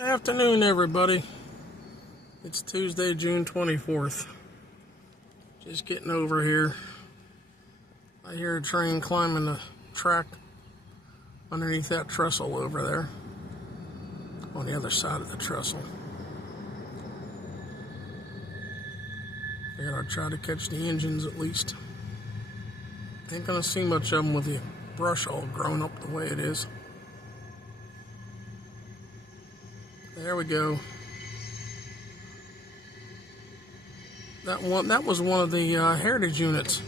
Afternoon, everybody. It's Tuesday, June 24th. Just getting over here. I hear a train climbing the track underneath that trestle over there, on the other side of the trestle. Figured I'd try to catch the engines at least. Ain't gonna see much of them with the brush all grown up the way it is. There we go. That was one of the heritage units.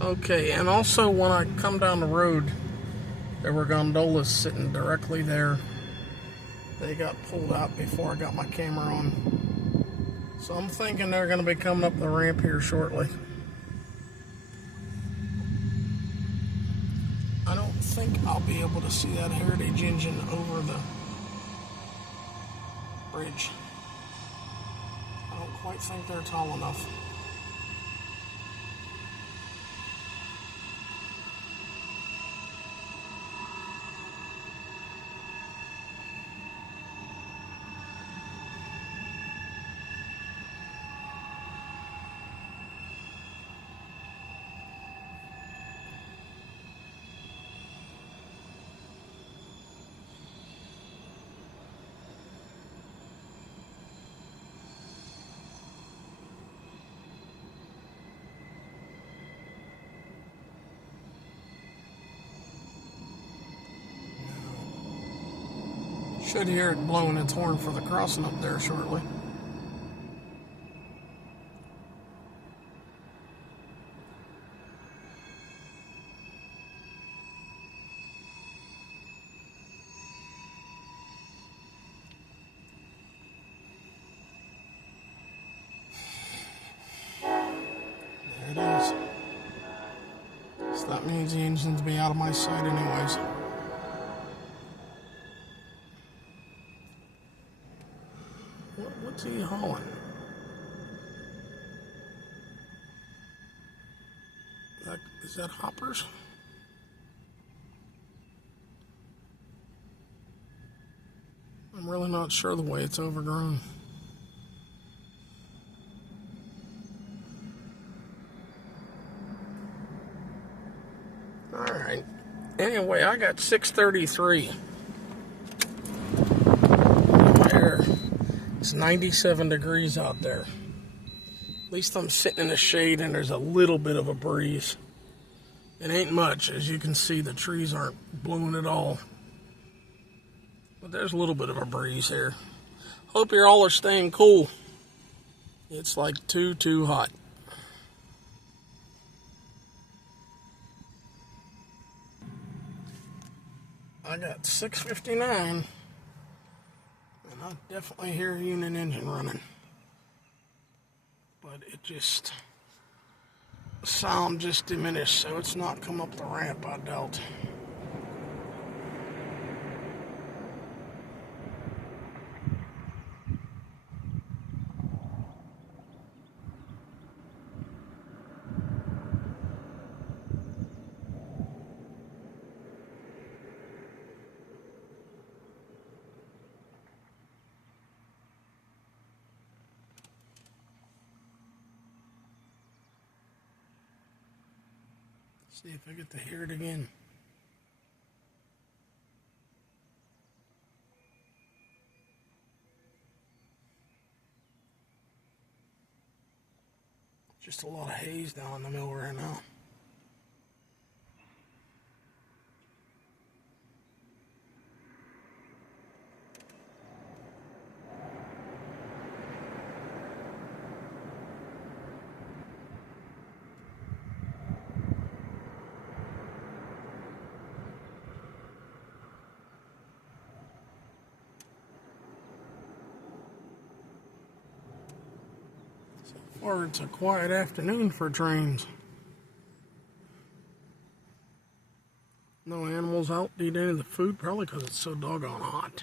Okay, and also when I come down the road, there were gondolas sitting directly there. They got pulled out before I got my camera on. So I'm thinking they're going to be coming up the ramp here shortly. I don't think I'll be able to see that heritage engine over the bridge. I don't quite think they're tall enough. Should hear it blowing its horn for the crossing up there shortly. There it is. So that means the engine's be out of my sight anyways. What's he hauling? Is that hoppers? I'm really not sure the way it's overgrown. Alright. Anyway, I got 6:33. There. It's 97 degrees out there. At least I'm sitting in the shade and there's a little bit of a breeze. It ain't much. As you can see, the trees aren't blowing at all. But there's a little bit of a breeze here. Hope you all are staying cool. It's like too hot. I got 6:59. And I definitely hear a unit engine running. But it just, the sound just diminished, so it's not come up the ramp, I doubt. See if I get to hear it again. Just a lot of haze down in the middle right now. Or it's a quiet afternoon for trains. No animals out to eat any of the food, probably because it's so doggone hot.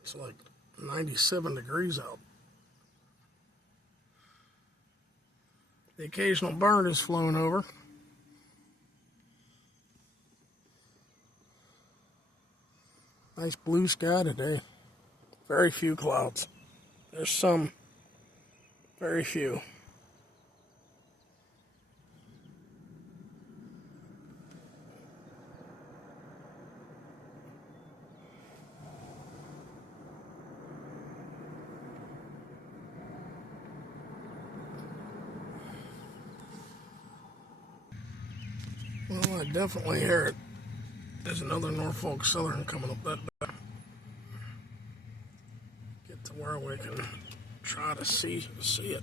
It's like 97 degrees out. The occasional bird is flown over. Nice blue sky today. Very few clouds. There's some, very few. Well, I definitely hear it. There's another Norfolk Southern coming up that back. Get to where we can try to see it.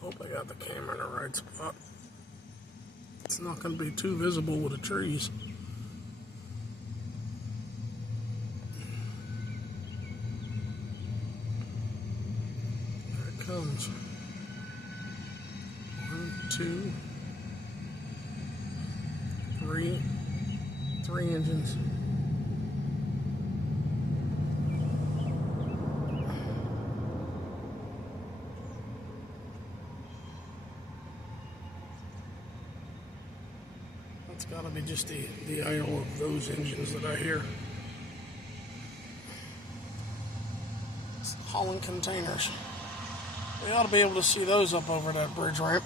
Hope I got the camera in the right spot. It's not going to be too visible with the trees. There it comes. 1, 2, 3. 3 engines. That's got to be just the idle of those engines that I hear. It's hauling containers. We ought to be able to see those up over that bridge ramp.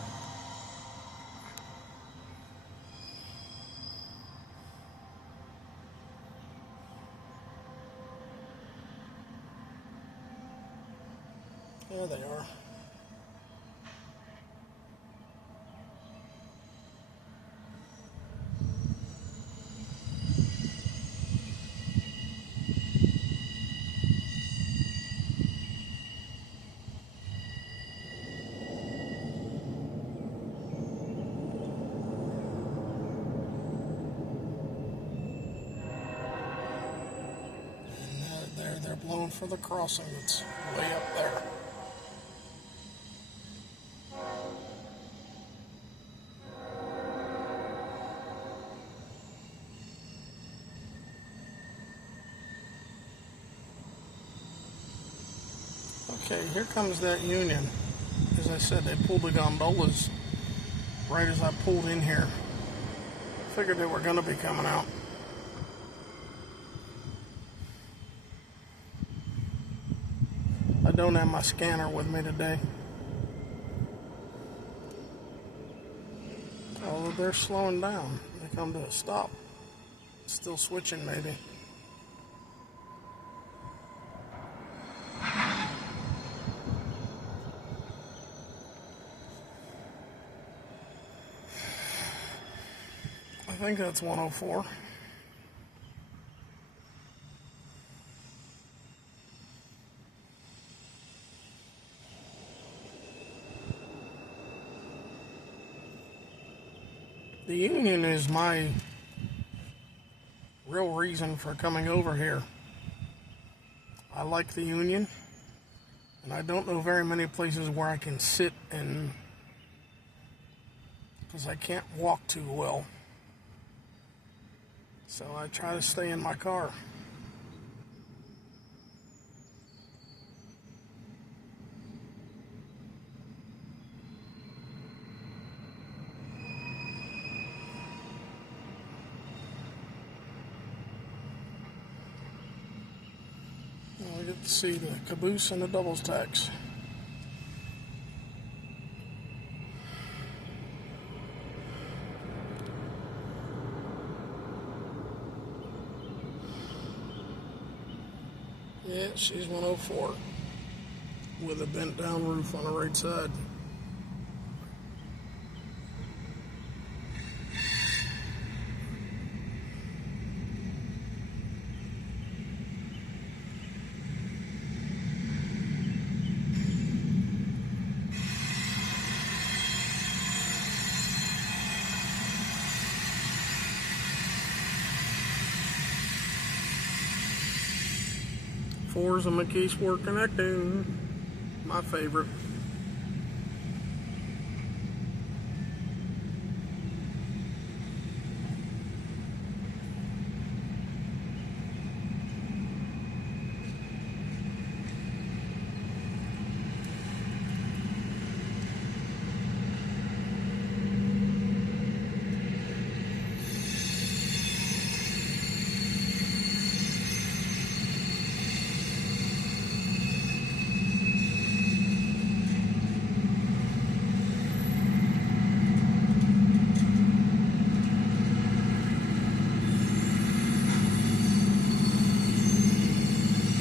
There they are. And they're blowing for the crossing that's way up there. Okay, here comes that Union. As I said, they pulled the gondolas right as I pulled in here. Figured they were going to be coming out. I don't have my scanner with me today. Oh, they're slowing down. They come to a stop. Still switching, maybe. I think that's 104. The Union is my real reason for coming over here. I like the Union, and I don't know very many places where I can sit and because I can't walk too well. So I try to stay in my car. We get to see the caboose and the double stacks. Yeah, she's 104 with a bent down roof on the right side. Fours and McKees were connecting. My favorite.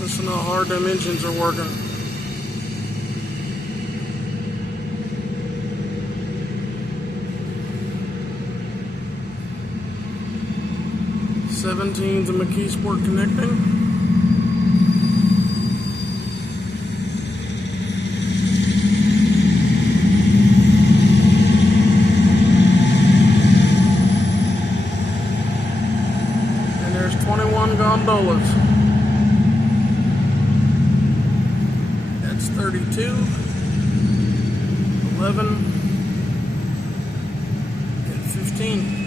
Listen how hard them engines are working. '17's a McKeesport connecting. There's 21 gondolas. That's 32, 11, and 15.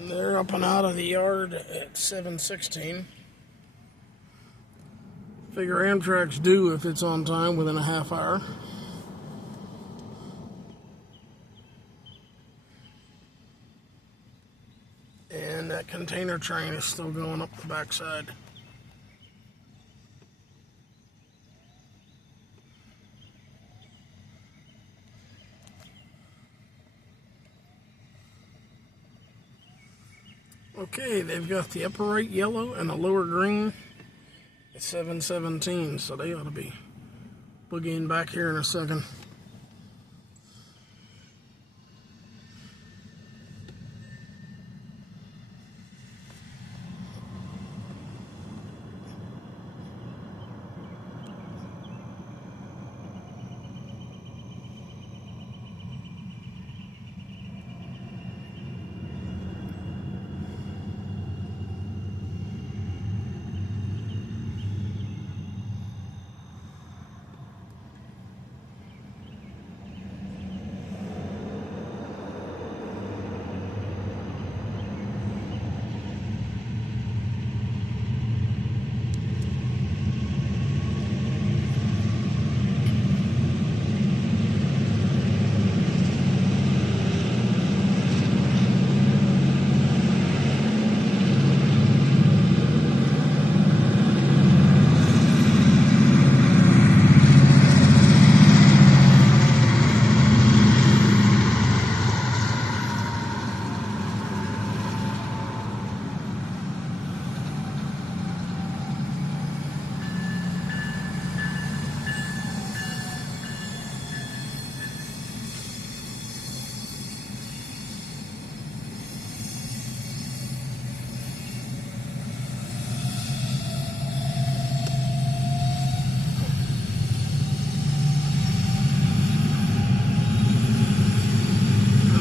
They're up and out of the yard at 7:16. Figure Amtrak's due if it's on time within a half hour. And that container train is still going up the backside. Okay, they've got the upper right yellow and the lower green at 7:17, so they ought to be boogieing back here in a second.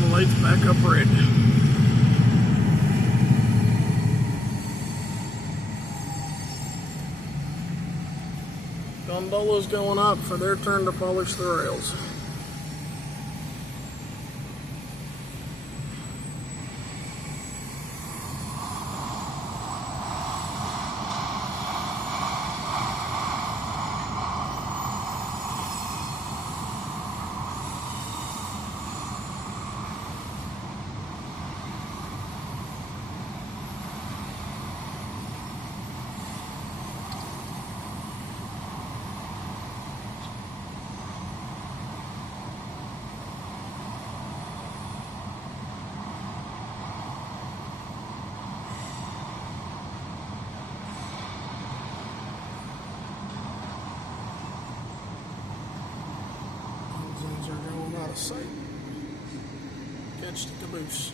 Lights back up red. Gondola's going up for their turn to polish the rails. Out of sight. Catch the caboose.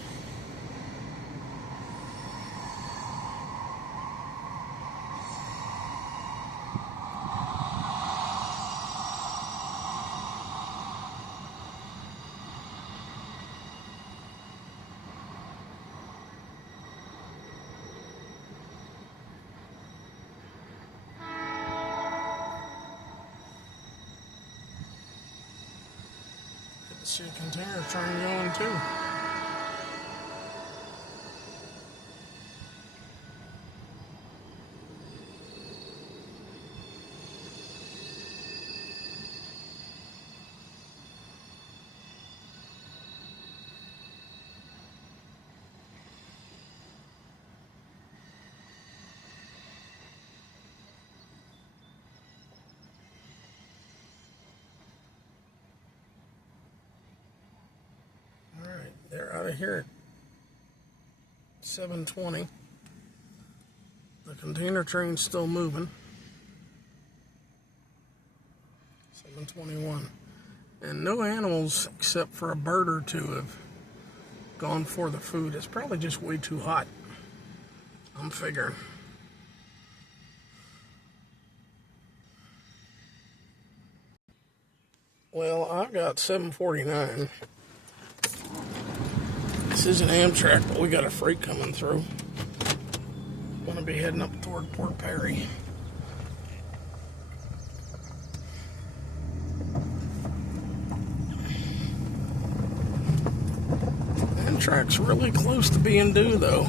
see a container train going too. They're out of here at 7:20. The container train's still moving. 7:21. And no animals except for a bird or two have gone for the food. It's probably just way too hot, I'm figuring. Well, I've got 7:49. This isn't Amtrak, but we got a freight coming through. Gonna be heading up toward Port Perry. Amtrak's really close to being due, though.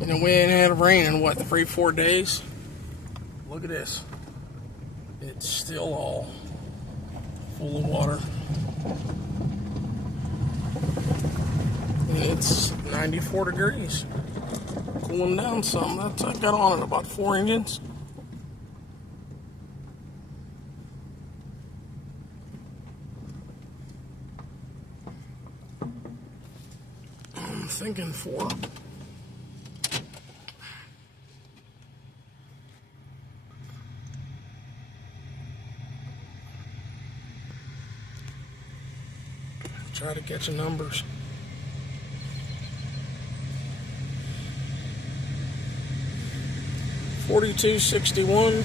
You know, we ain't had rain in, what, 3-4 days? Look at this. It's still all full of water. And it's 94 degrees. Cooling down some. I got on at about 4 inches. I'm thinking 4. Try to get your numbers. $42.61,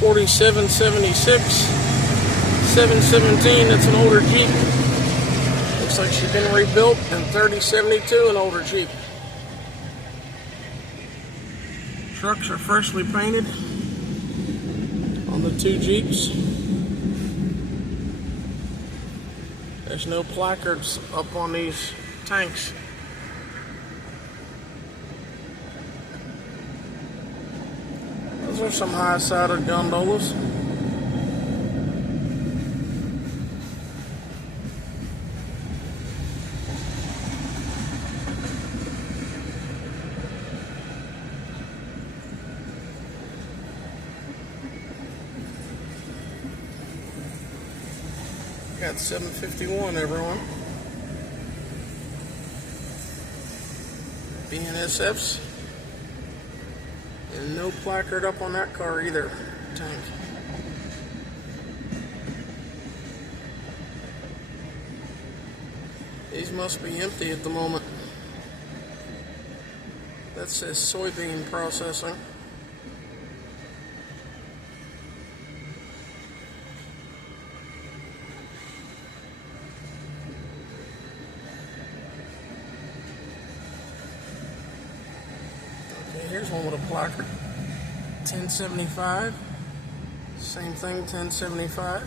$47.76, $7.17. That's an older Jeep. Looks like she's been rebuilt. And $30.72, an older Jeep. Trucks are freshly painted on the 2 Jeeps. There's no placards up on these tanks. Those are some high-sided gondolas. Got 7:51, everyone. BNSFs. And no placard up on that car either. Tank. These must be empty at the moment. That says soybean processing. Here's one with a placard. 1075. Same thing, 1075.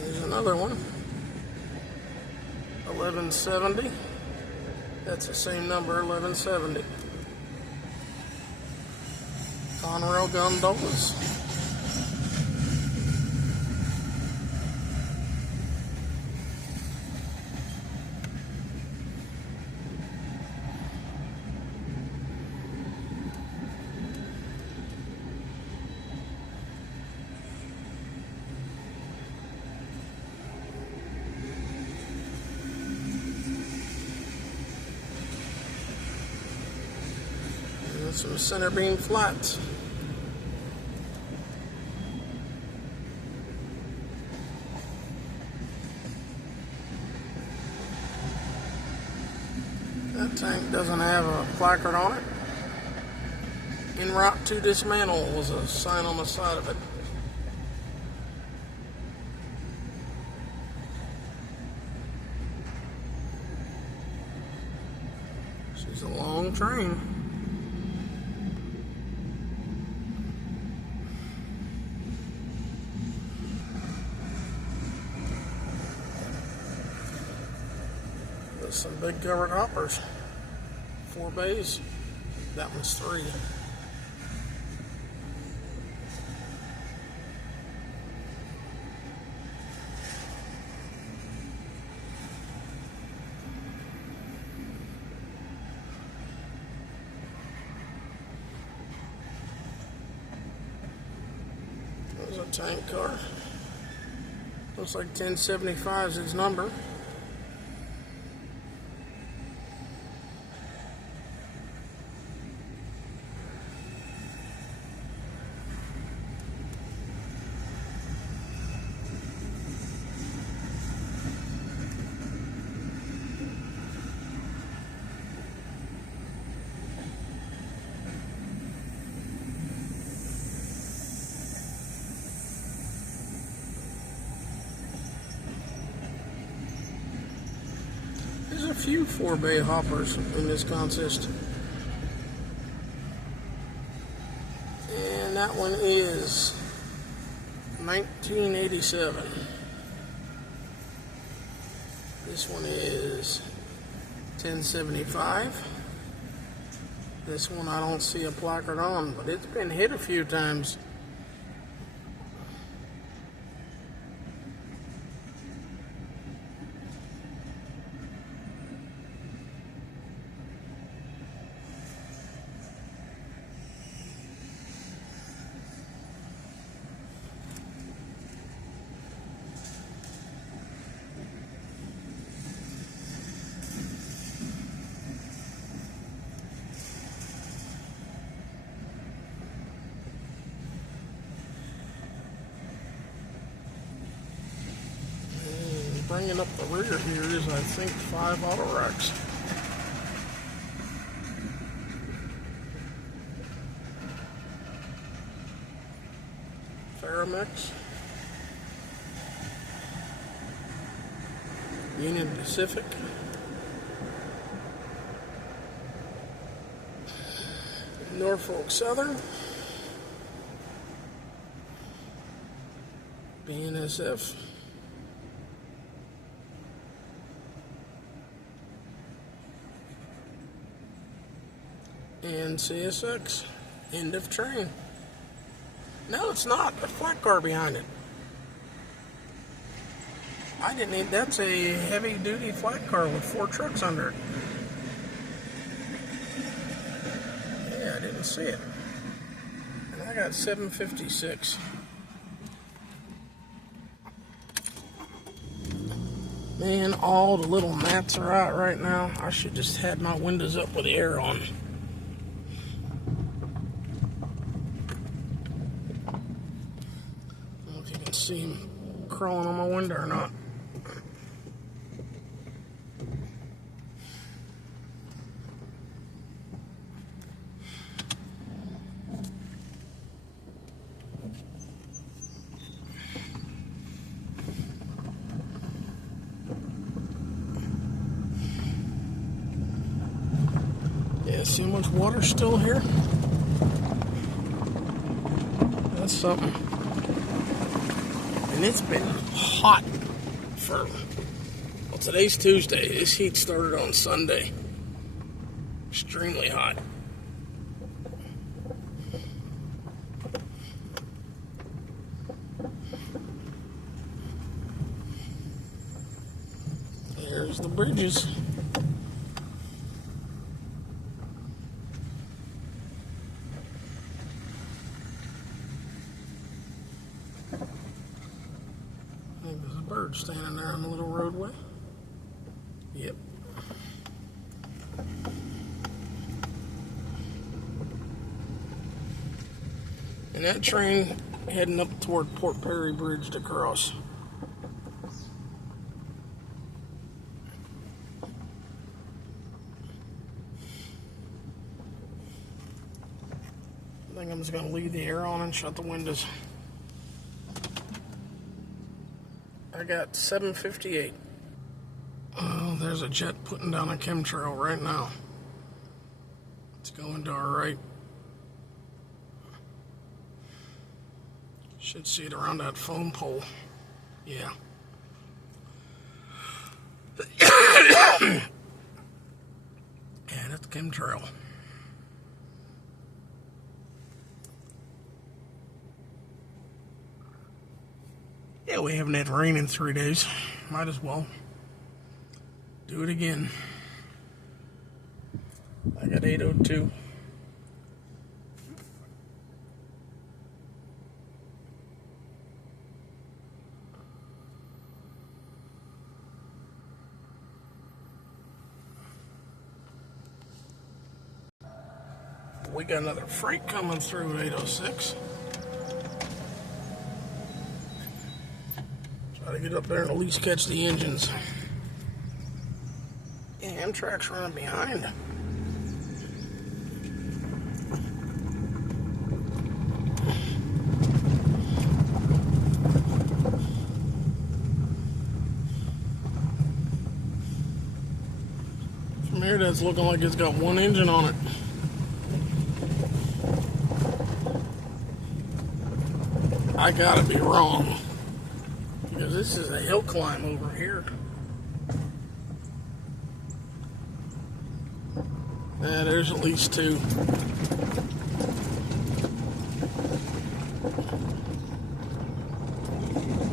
There's another one. 1170. That's the same number, 1170. Conrail gondolas. Some center beam flats. That tank doesn't have a placard on it. En route to dismantle was a sign on the side of it. She's a long train. There's some big covered hoppers. 4 bays. That one's 3. There's a tank car. Looks like 1075 is its number. There's a few 4-bay hoppers in this consist. And that one is 1987. This one is 1075. This one I don't see a placard on, but it's been hit a few times. Bringing up the rear here is, I think, 5 auto racks. Ferromex, Union Pacific, Norfolk Southern, BNSF, and CSX. End of train. No, it's not. A flat car behind it. I didn't need. That's a heavy-duty flat car with 4 trucks under it. Yeah, I didn't see it. And I got 756. Man, all the little mats are out right now. I should just had my windows up with the air on. I don't know if you can see him crawling on my window or not. Yeah, see how much water's still here? That's something. And it's been hot for, well, today's Tuesday. This heat started on Sunday. Extremely hot. There's the bridges. I think there's a bird standing there on the little roadway. Yep. And that train heading up toward Port Perry Bridge to cross. I'm just going to leave the air on and shut the windows. I got 7:58. Oh, there's a jet putting down a chemtrail right now. It's going to our right. Should see it around that phone pole. Yeah. Yeah, that's chemtrail. Yeah, we haven't had rain in 3 days. Might as well do it again. I got 8:02. We got another freight coming through at 8:06. Try to get up there and at least catch the engines. Yeah, Amtrak's running behind. From here, that's looking like it's got one engine on it. I gotta be wrong, because this is a hill climb over here. Yeah, there's at least two.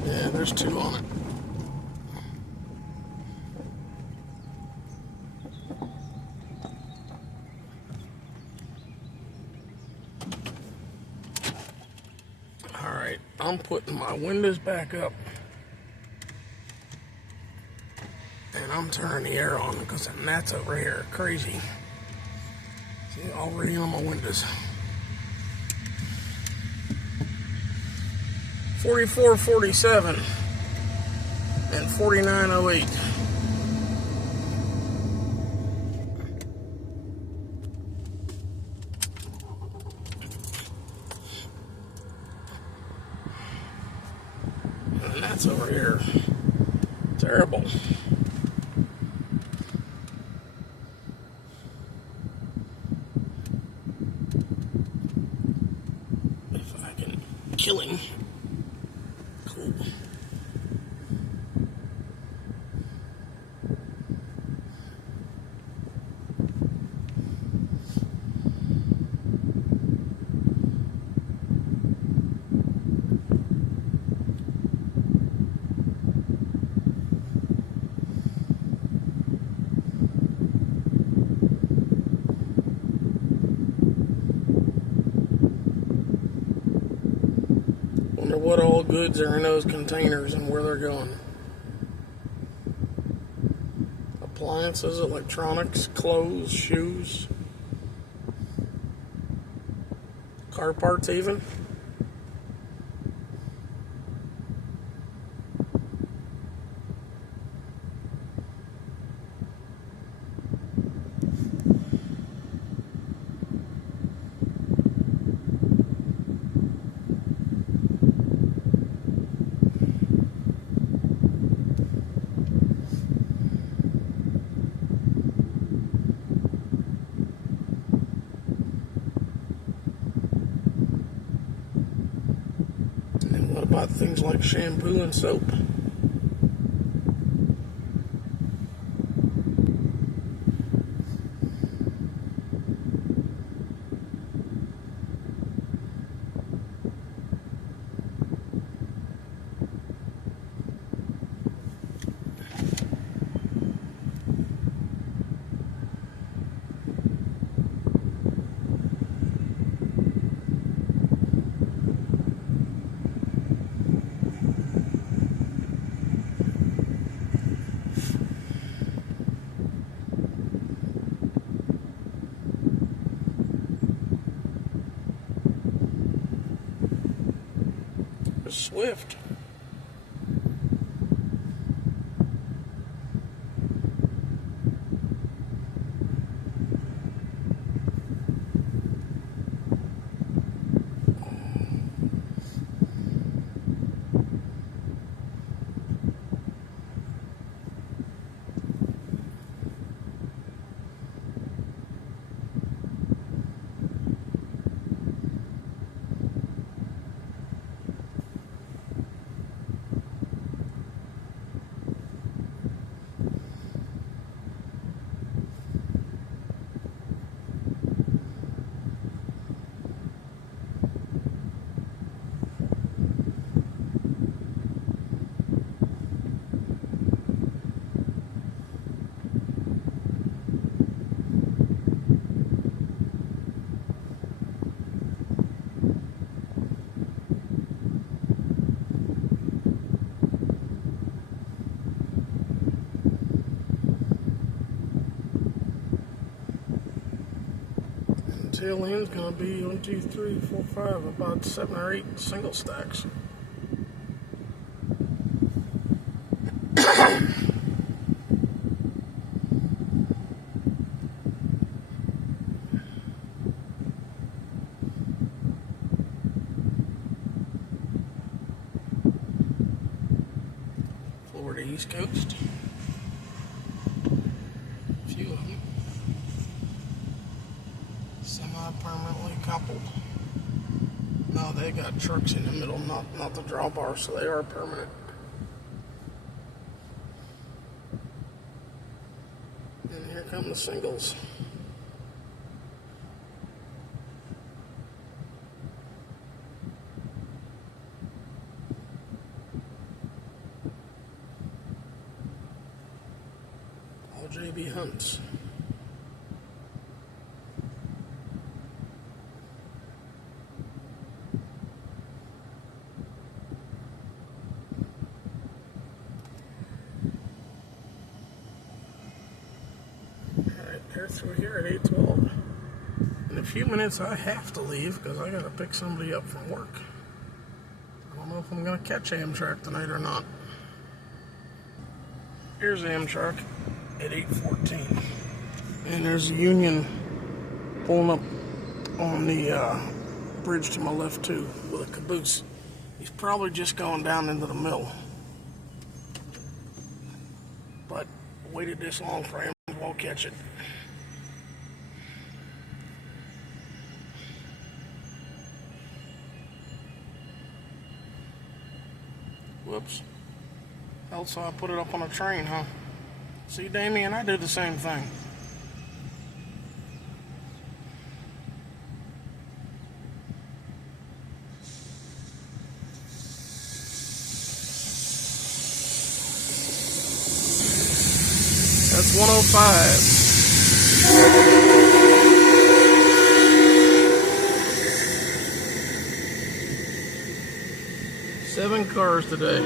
Yeah, there's two on it. Alright, I'm putting my windows back up. And I'm turning the air on because the gnats over here are crazy. See, already on my windows. 4447 and 4908. And that's over here. Terrible. If I can kill him. Cool. Wonder what all goods are in those containers and where they're going. Appliances, electronics, clothes, shoes, car parts even. And what about things like shampoo and soap? Swift. tail end's gonna be 1, 2, 3, 4, 5, about 7 or 8 single stacks. Florida East Coast. A few of them. Semi-permanently coupled. No, they got trucks in the middle, not the drawbar, so they are permanent. And here come the singles. All JB Hunts. They're through here at 8:12. In a few minutes, I have to leave because I got to pick somebody up from work. I don't know if I'm going to catch Amtrak tonight or not. Here's Amtrak at 8:14. And there's a Union pulling up on the bridge to my left, too, with a caboose. He's probably just going down into the mill. But waited this long for him, won't catch it. Whoops. Also, I put it up on a train, huh? See, Damien, I do the same thing. That's 105. Seven cars today.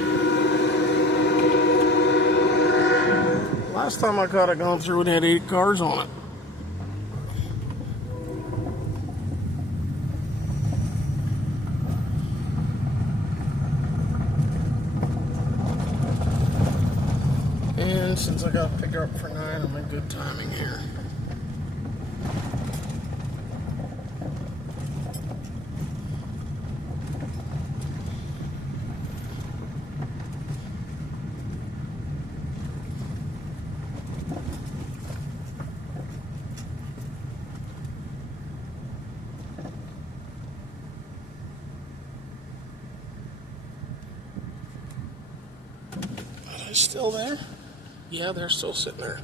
Last time I caught it going through, it had 8 cars on it. And since I got to pick her up for 9, I'm in good timing here. Are they still there? Yeah, they're still sitting there.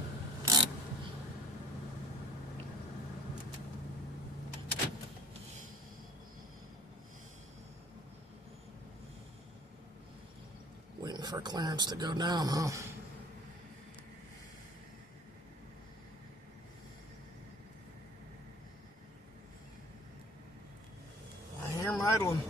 Waiting for clearance to go down, huh? I hear him idling.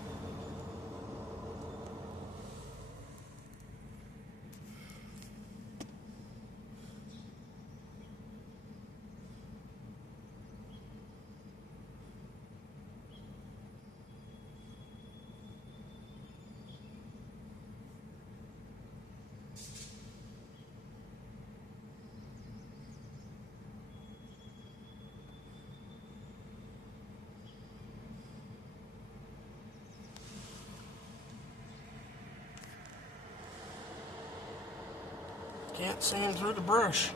Can't see him through the brush,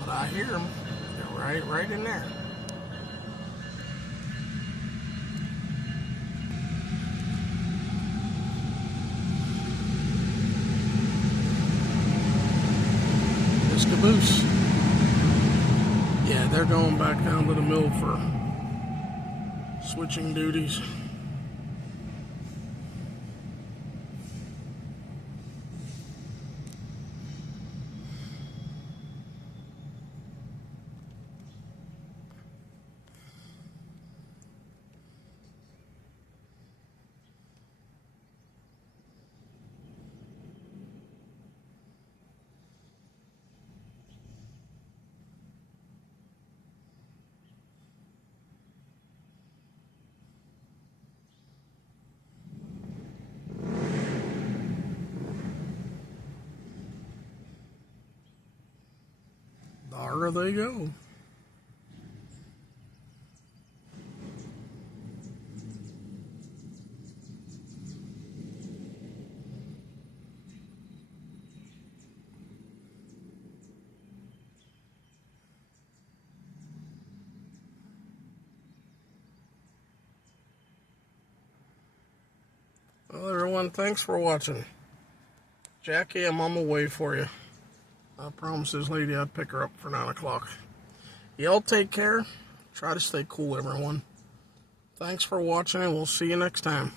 but I hear him. They're right in there. This caboose. Yeah, they're going back down to the mill for switching duties. there they go. Well, everyone, thanks for watching. Jackie, I'm on my way for you. I promised this lady I'd pick her up for 9 o'clock. Y'all take care. Try to stay cool, everyone. Thanks for watching, and we'll see you next time.